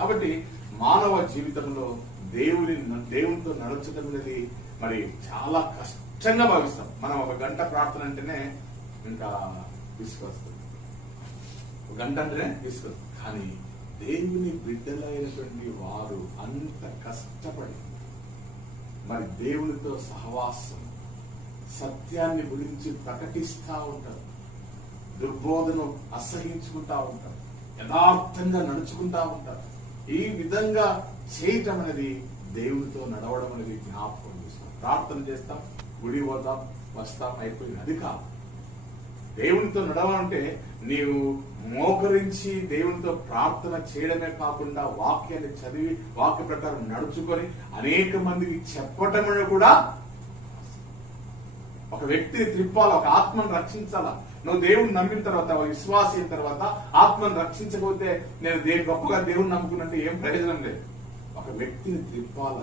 కాబట్టి మానవ జీవితంలో దేవునితో నడచడం అనేది మరి చాలా కష్టంగా భావిస్తాం. మనం ఒక గంట ప్రార్థన అంటేనే ఇంకా తీసుకొస్తాం, ఒక గంట అంటేనే తీసుకొస్తాం. కానీ దేవుని బిడ్డలైనటువంటి వారు అంత కష్టపడి మరి దేవునితో సహవాసం, సత్యాన్ని గురించి ప్రకటిస్తా ఉంటారు, దుర్బోధను అసహించుకుంటా ఉంటారు, యథార్థంగా నడుచుకుంటా ఉంటారు. ఈ విధంగా చేయటం అనేది దేవునితో నడవడం అనేది జ్ఞాపకం చేస్తాం. ప్రార్థన చేస్తాం, గుడి పోతాం, వస్తాం, అయిపోయింది. అది కాదు. దేవునితో నడవాలంటే నీవు మోకరించి దేవునితో ప్రార్థన చేయడమే కాకుండా వాక్యాన్ని చదివి వాక్య ప్రకారం నడుచుకొని అనేక మందికి చెప్పటం కూడా. ఒక వ్యక్తిని త్రిప్పాల, ఒక ఆత్మను రక్షించాలా. నువ్వు దేవుని నమ్మిన తర్వాత, విశ్వాసం అయిన తర్వాత ఆత్మను రక్షించకపోతే నేను గొప్పగా దేవుని నమ్ముకున్నట్టు ఏం ప్రయోజనం లేదు. ఒక వ్యక్తిని త్రిప్పాల.